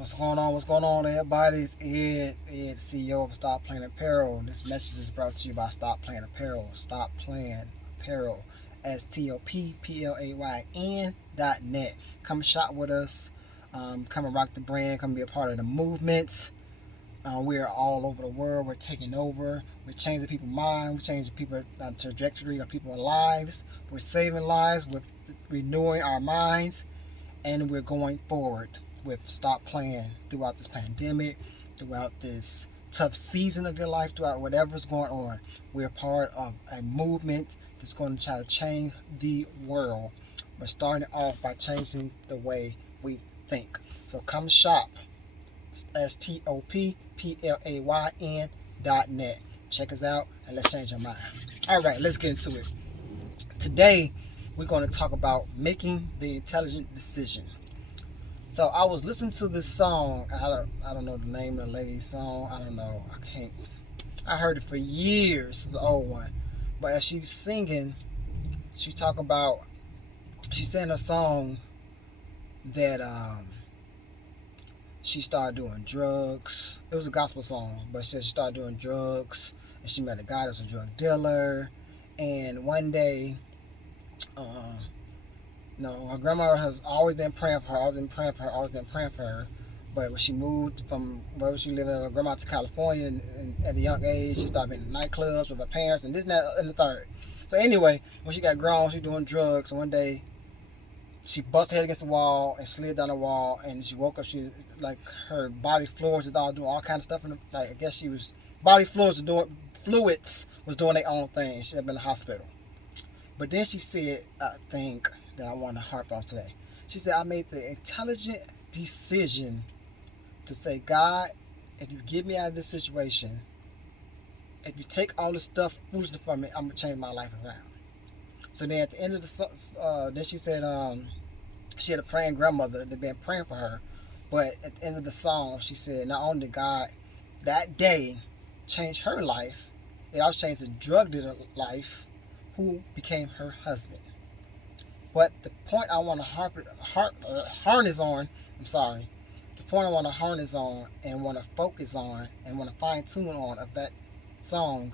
What's going on? What's going on, everybody? It's Ed, CEO of Stop Playing Apparel. This message is brought to you by Stop Playing Apparel. Stop Playing Apparel. STOPPLAYN.net. Come shop with us. Come and rock the brand. Come be a part of the movement. We're all over the world. We're taking over. We're changing people's minds. We're changing people's trajectory of people's lives. We're saving lives. We're renewing our minds. And we're going forward with Stop Playing throughout this pandemic, throughout this tough season of your life, throughout whatever's going on. We're part of a movement that's going to try to change the world. We're starting off by changing the way we think. So come shop. STOPPLAYN.net. Check us out and let's change our mind. All right, let's get into it. Today, we're going to talk about making the intelligent decision. So I was listening to this song. I don't know the name of the lady's song. I don't know. I heard it for years. It's an old one. But as she was singing, she's talking about, she sang a song that she started doing drugs. It was a gospel song, but she started doing drugs, and she met a guy that was a drug dealer. And one day, her grandma has always been praying for her, But when she moved from wherever she lived with her grandma to California, and at a young age, she started being in nightclubs with her parents, and this and that and the third. So anyway, when she got grown, she doing drugs. And one day, she busted her head against the wall and slid down the wall. And she woke up. She like her body fluids was all doing all kind of stuff. I guess she was body fluids was doing their own thing. She had been in the hospital. But then she said a thing that I want to harp on today. She said, I made the intelligent decision to say, God, if you get me out of this situation, if you take all this stuff, foolishness from me, I'm going to change my life around. So then at the end of the then she said she had a praying grandmother that had been praying for her. But at the end of the song, she said, not only did God that day change her life, it also changed the drug dealer life, who became her husband. But the point I want to harness on, the point I want to harness on and want to focus on and want to fine tune on of that song,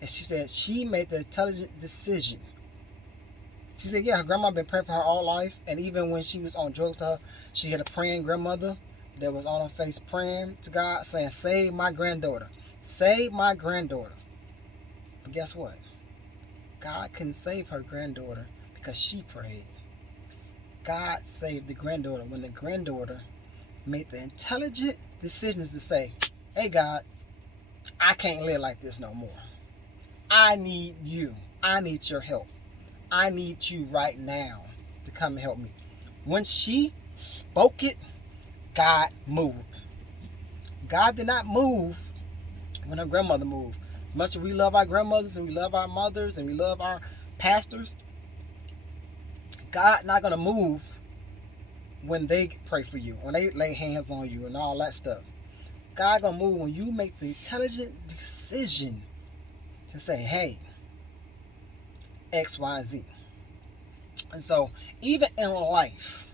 is she said she made the intelligent decision. She said, yeah, her grandma been praying for her all life, and even when she was on drugs to her, she had a praying grandmother that was on her face praying to God, saying, save my granddaughter. Save my granddaughter. But guess what? God couldn't save her granddaughter because she prayed. God saved the granddaughter when the granddaughter made the intelligent decisions to say, hey God, I can't live like this no more. I need you. I need your help. I need you right now to come and help me. When she spoke it, God moved. God did not move when her grandmother moved. As much as we love our grandmothers and we love our mothers and we love our pastors, God not going to move when they pray for you, when they lay hands on you and all that stuff. God going to move when you make the intelligent decision to say, hey, X, Y, Z. And so even in life,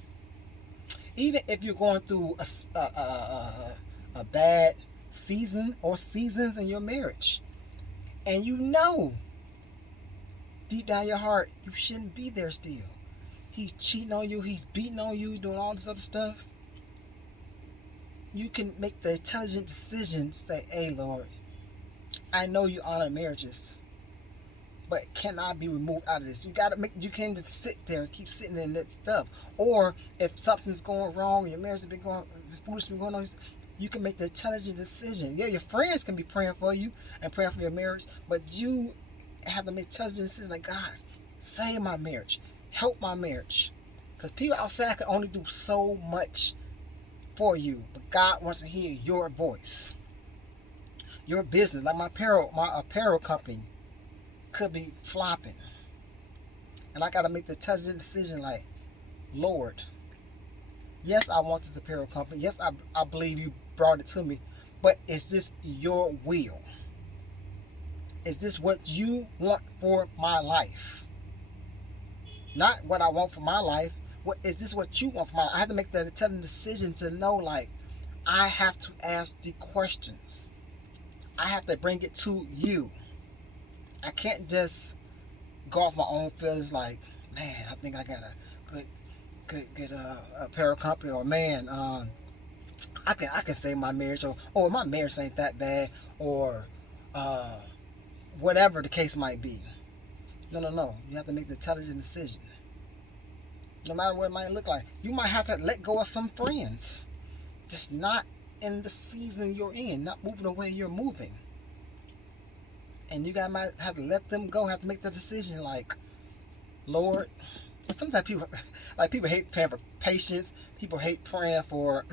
even if you're going through a bad season or seasons in your marriage, and you know, deep down your heart, you shouldn't be there still. He's cheating on you. He's beating on you. Doing all this other stuff. You can make the intelligent decision. Say, hey, Lord, I know you honor marriages, but can I be removed out of this? You can't just sit there and keep sitting in that stuff. Or if something's going wrong, your marriage has been going, foolish been going on, you can make the intelligent decision. Yeah, your friends can be praying for you and praying for your marriage, but you have to make intelligent decisions like, God, save my marriage. Help my marriage. Because people outside can only do so much for you, but God wants to hear your voice. Your business, like my apparel company, could be flopping. And I got to make the intelligent decision like, Lord, yes, I want this apparel company. Yes, I believe you brought it to me. But is this your will? Is this what you want for my life? Not what I want for my life. What is this? What you want from my life? I have to make the intelligent decision to know, like, I have to ask the questions. I have to bring it to you. I can't just go off my own feelings. Like, man, I think I got a good apparel company, or man, I can save my marriage, or my marriage ain't that bad, or whatever the case might be. No. You have to make the intelligent decision. No matter what it might look like. You might have to let go of some friends. Just not in the season you're in. Not moving the way you're moving. And you guys might have to let them go. Have to make the decision like, Lord. Sometimes people hate praying for patience. People hate praying for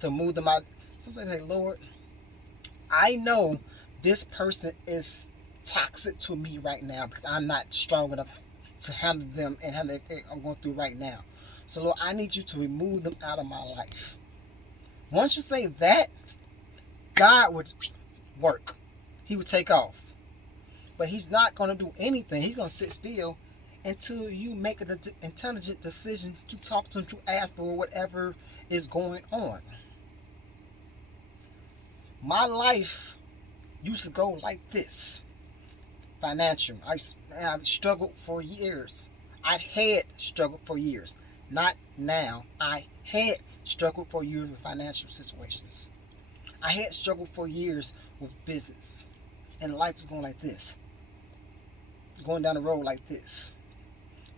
to move them out. Sometimes they say, Lord, I know this person is toxic to me right now because I'm not strong enough to handle them and handle everything I'm going through right now. So Lord, I need you to remove them out of my life. Once you say that, God would work. He would take off. But he's not going to do anything. He's going to sit still until you make an intelligent decision to talk to him, to ask for whatever is going on. My life used to go like this. Financial. I've struggled for years. I had struggled for years. Not now. I had struggled for years with financial situations. I had struggled for years with business. And life is going like this. Going down the road like this.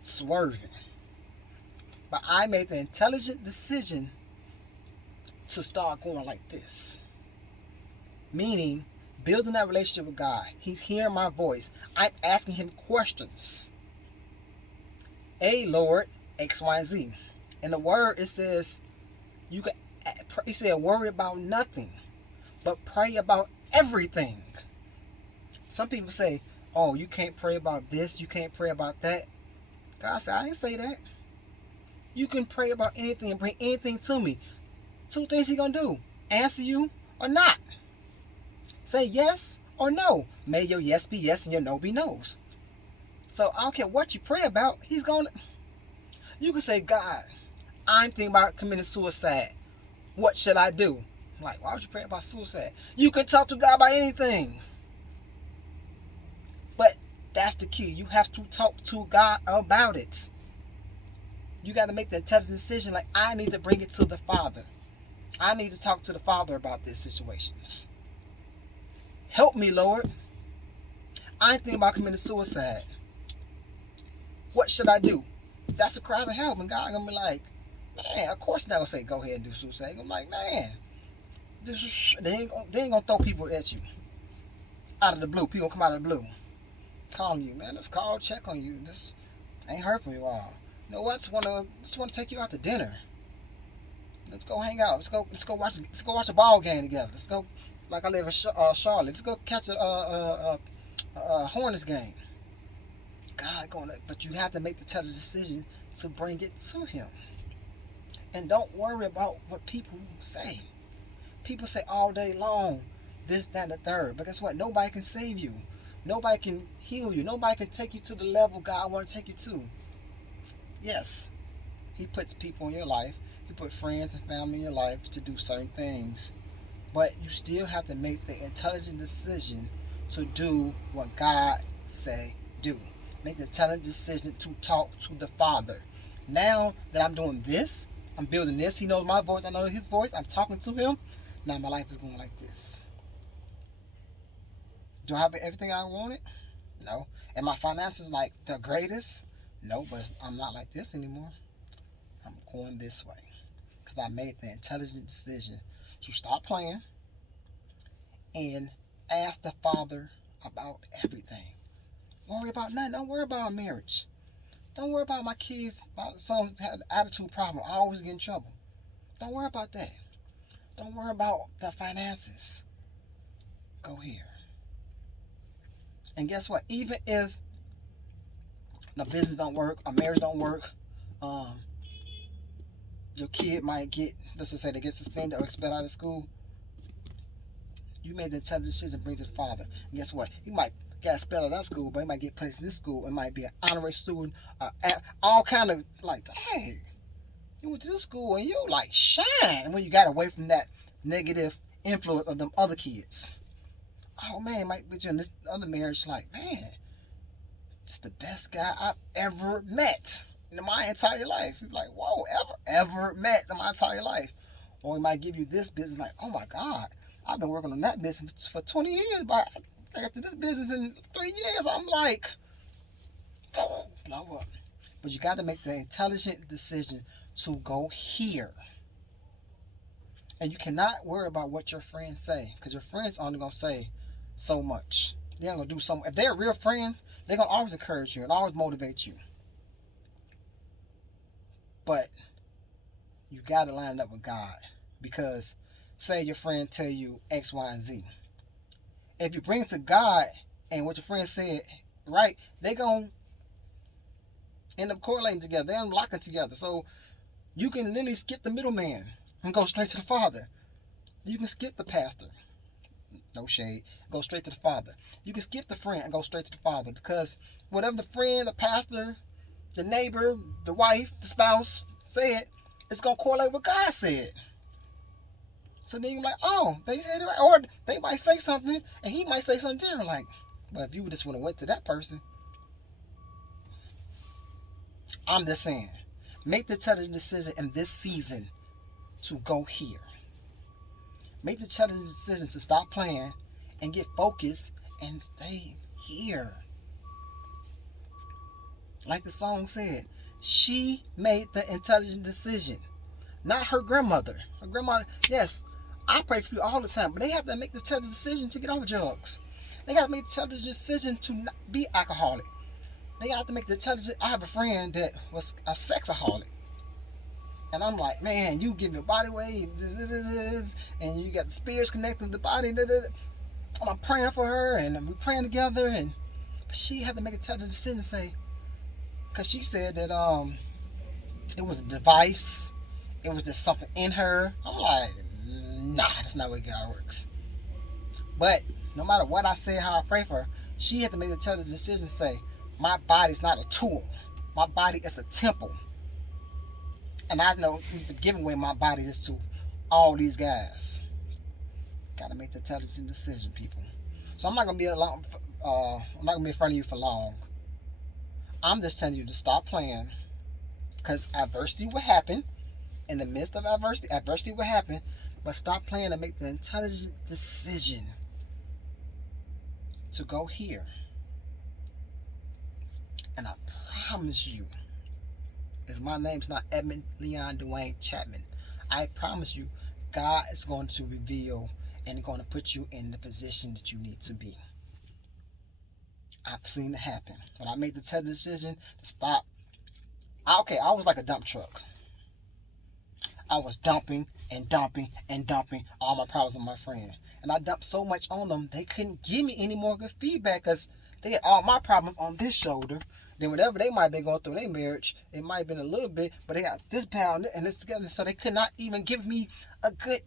Swerving. But I made the intelligent decision to start going like this. Meaning, building that relationship with God. He's hearing my voice. I'm asking him questions. Hey, Lord, X, Y, and Z. In the word, it says, he said, worry about nothing, but pray about everything. Some people say, oh, you can't pray about this, you can't pray about that. God said, I didn't say that. You can pray about anything and bring anything to me. Two things he's going to do. Answer you or not. Say yes or no. May your yes be yes and your no be no's. So I don't care what you pray about. He's going to... You can say, God, I'm thinking about committing suicide. What should I do? I'm like, why would you pray about suicide? You can talk to God about anything. But that's the key. You have to talk to God about it. You got to make the intelligent decision like, I need to bring it to the Father. I need to talk to the Father about these situations. Help me, Lord. I'm thinking about committing suicide. What should I do? That's a cry to help. And God going to be like, man, of course not going to say, go ahead and do suicide. I'm like, man, they ain't going to throw people at you. Out of the blue. People come out of the blue. Calling you, man. Let's call, check on you. This ain't heard from you all. You know what? Just want to take you out to dinner. Let's go hang out. Let's go watch a ball game together. Let's go, like I live in Charlotte. Let's go catch a Hornets game. God going to, but you have to make the tough decision to bring it to him. And don't worry about what people say. People say all day long, this, that, and the third. But guess what? Nobody can save you. Nobody can heal you. Nobody can take you to the level God wants to take you to. Yes, he puts people in your life. He put friends and family in your life to do certain things. But you still have to make the intelligent decision to do what God say do. Make the intelligent decision to talk to the Father. Now that I'm doing this, I'm building this. He knows my voice. I know his voice. I'm talking to him. Now my life is going like this. Do I have everything I wanted? No. And my finances like the greatest? No, but I'm not like this anymore. I'm going this way. Because I made the intelligent decision to stop playing and ask the Father about everything. Don't worry about nothing. Don't worry about a marriage. Don't worry about my kids. My son had an attitude problem. I always get in trouble. Don't worry about that. Don't worry about the finances. Go here. And guess what? Even if the business don't work, a marriage don't work, your kid might get, let's just say they get suspended or expelled out of school, you made the intelligent decision to bring to the Father. And guess what? He might get expelled out of that school, but he might get placed in this school. It might be an honorary student, all kind of, like, hey, You went to this school and you like shine when you got away from that negative influence of them other kids. Oh man, might be in this other marriage, like, man, it's the best guy I've ever met in my entire life. You're like, whoa, ever met in my entire life. Or he might give you this business, like, oh my God, I've been working on that business for 20 years, but I got to this business in 3 years. I'm like, blow up. But you got to make the intelligent decision to go here. And you cannot worry about what your friends say, because your friends only going to say so much. They're going to do something. If they're real friends, they're going to always encourage you and always motivate you. But you got to line up with God, because say your friend tell you X, Y, and Z. If you bring it to God and what your friend said, right, they going to end up correlating together. They're locking together. So you can literally skip the middleman and go straight to the Father. You can skip the pastor. No shade. Go straight to the Father. You can skip the friend and go straight to the Father, because whatever the friend, the pastor, the neighbor, the wife, the spouse said, it's going to correlate with what God said. So then you're like, oh, they said it right. Or they might say something and he might say something different. Like, but if you just would have went to that person. I'm just saying, make the intelligent decision in this season to go here. Make the intelligent decision to stop playing and get focused and stay here. Like the song said, she made the intelligent decision, not her grandmother. Her grandmother, yes, I pray for you all the time, but they have to make the intelligent decision to get off drugs. They got to make the intelligent decision to not be alcoholic. They have to make the intelligent. I have a friend that was a sexaholic. And I'm like, man, you give me a body weight, and you got the spirits connected with the body. I'm praying for her, and we're praying together, and she had to make a intelligent decision to say, because she said that it was a device, it was just something in her. I'm like, nah, that's not what God works. But no matter what I say, how I pray for her, she had to make the intelligent decision to say, my body's not a tool. My body is a temple. And I know he's giving away my body is to all these guys. Gotta make the intelligent decision, people. So I'm not gonna be I'm not gonna be in front of you for long. I'm just telling you to stop playing, because adversity will happen. In the midst of adversity will happen. But stop playing and make the intelligent decision to go here. And I promise you, because my name's not Edmund Leon Dwayne Chapman, I promise you, God is going to reveal and going to put you in the position that you need to be. I've seen it happen. When I made the tough decision to stop, I was like a dump truck. I was dumping all my problems on my friend. And I dumped so much on them, they couldn't give me any more good feedback, because they had all my problems on this shoulder. Then whatever they might have been going through in their marriage, it might have been a little bit, but they got this pound and this together. So they could not even give me a good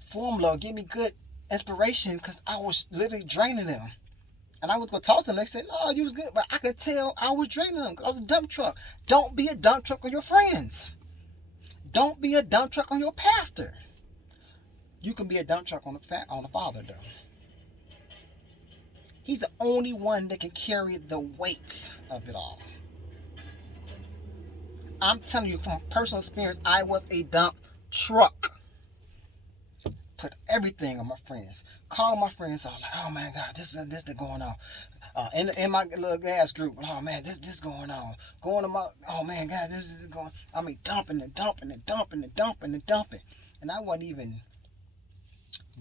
formula, give me good inspiration, because I was literally draining them. And I was going to talk to them. They said, no, you was good. But I could tell I was draining them, because I was a dump truck. Don't be a dump truck on your friends. Don't be a dump truck on your pastor. You can be a dump truck on the Father, though. He's the only one that can carry the weight of it all. I'm telling you from personal experience, I was a dump truck. Put everything on my friends. Call my friends out like, oh man, God, this is going on. In my little gas group, oh man, this going on. Going to my, oh man, God, this is going. I mean, dumping. And I wasn't even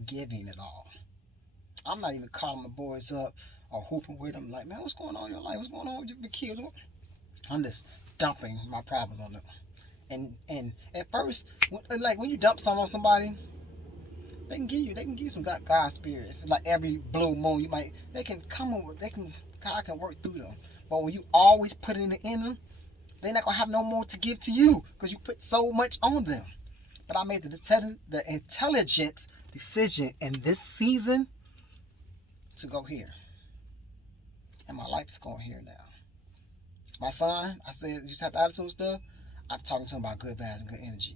giving it all. I'm not even calling my boys up or hooping with them like, man, what's going on in your life? What's going on with your kids? I'm just dumping my problems on them. And at first, when you dump something on somebody, they can give you some God spirit. Like every blue moon, God can work through them. But when you always put it in them, they're not gonna have no more to give to you, because you put so much on them. But I made the intelligent decision in this season to go here. And my life is going here now. My son, I said, you just have attitude stuff. I'm talking to him about good vibes and good energy.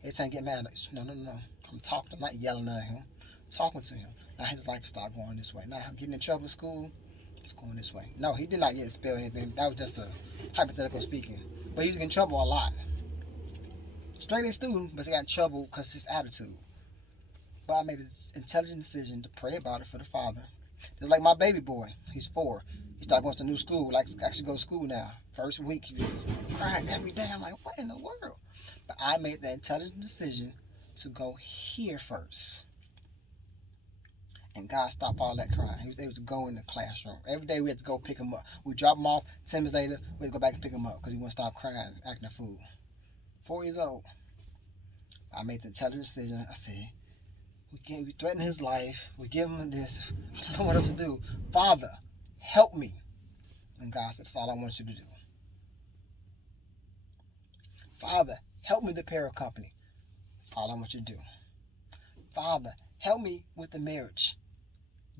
Every time I get mad, like, no. I'm talking. I'm not yelling at him. I'm talking to him. Now his life start going this way. Now I'm getting in trouble at school. It's going this way. No, he did not get expelled or anything. That was just a hypothetical speaking. But he was getting in trouble a lot. Straight A student, but he got in trouble because his attitude. But I made an intelligent decision to pray about it for the father. Just like my baby boy, he's 4. He started going to new school, like actually go to school now. First week, he was just crying every day. I'm like, what in the world? But I made the intelligent decision to go here first. And God stopped all that crying. He was able to go in the classroom. Every day we had to go pick him up. We drop him off. 10 minutes later, we had to go back and pick him up because he wouldn't stop crying, acting a fool. 4 years old. I made the intelligent decision. I said, we threaten his life. We give him this. I don't know what else to do. Father, help me. And God said, that's all I want you to do. Father, help me with the apparel company. That's all I want you to do. Father, help me with the marriage.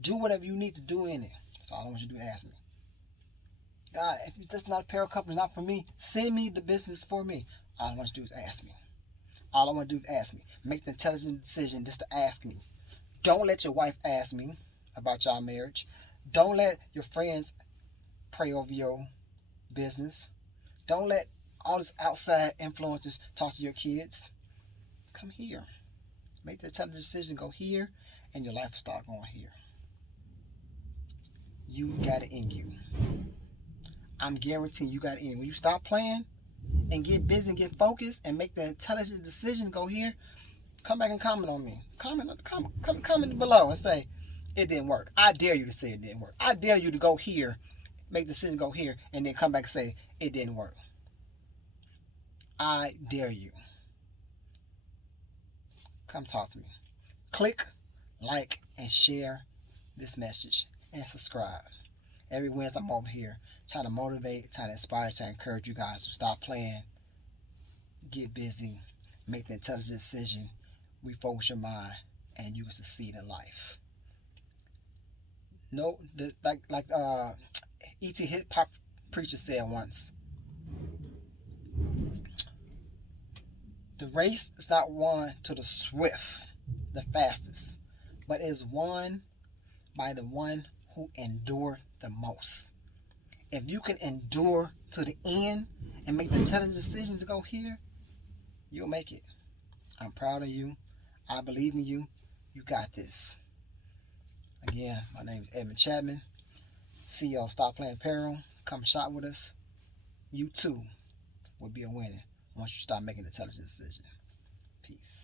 Do whatever you need to do in it. That's all I want you to do. Ask me. God, if that's not apparel company, not for me, send me the business for me. All I want you to do is ask me. All I want to do is ask me. Make the intelligent decision just to ask me. Don't let your wife ask me about y'all marriage. Don't let your friends pray over your business. Don't let all these outside influences talk to your kids. Come here. Make the intelligent decision. Go here, and your life will start going here. You got it in you. I'm guaranteeing you got it in. When you stop playing and get busy and get focused and make the intelligent decision, go here, come back and comment on me. Comment below and say, it didn't work. I dare you to say it didn't work. I dare you to go here, make the decision, go here, and then come back and say, it didn't work. I dare you. Come talk to me. Click, like, and share this message. And subscribe. Every Wednesday I'm over here trying to motivate, trying to inspire, trying to encourage you guys to stop playing, get busy, make the intelligent decision, refocus your mind, and you can succeed in life. No, like E.T. Hip Hop Preacher said once, the race is not won to the swift, the fastest, but is won by the one who endured the most. If you can endure to the end and make the intelligent decision to go here, you'll make it. I'm proud of you. I believe in you. You got this. Again, my name is Edmund Chapman, CEO of Stop Playing Apparel. Come shop with us. You too will be a winner once you start making an intelligent decision. Peace.